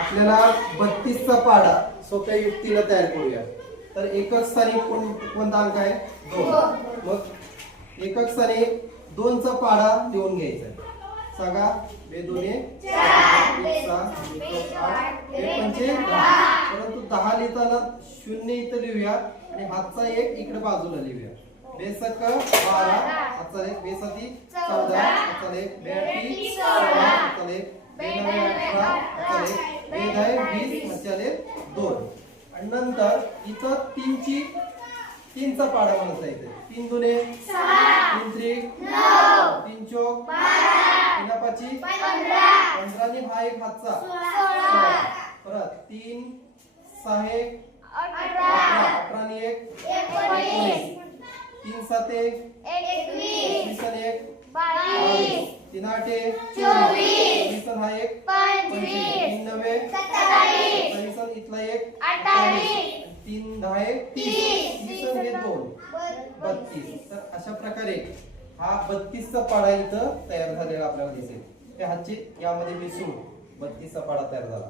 आपल्याला बत्तीसचा पाडा सोप्या युक्तीला तयार करूया. तर एकक स्थानी कोण कोणता अंक आहे? दोन. मग एकक स्थानी दोनचा पाडा लिहून घ्यायचा सांगा. बे दोन्ही परंतु दहा लिहिताना शून्य इथं लिहूया आणि हातचा एक इकडे बाजूला लिहूया. बेसक बारा हातचा एक बेसाती चौदा हातचा एक बेअटी सोळा हातचा एक अठरा हातचा एक वीस दोन. आणि नंतर इथं तीनची तीनचा पाडा म्हणता येते तीन दुने तीन त्रिक. तीन चौक. तीन पाची पंधरानी हा एक हातचा. परत तीन सहा एक. अठरा. अठरानी एक. तीन सात एक. तीन आठ एक. आणि हा एक. पंचवीस तीन नव्हे सत्तावीस इथला एक अठ्ठावीस तीन दहा एक तीस तीस आणि हे दोन बत्तीस. तर अशा प्रकारे हा बत्तीसचा पाडा इथं तयार झालेला आपल्याला दिसेल. ते हातचे यामध्ये मिसळून बत्तीसचा पाडा तयार झाला.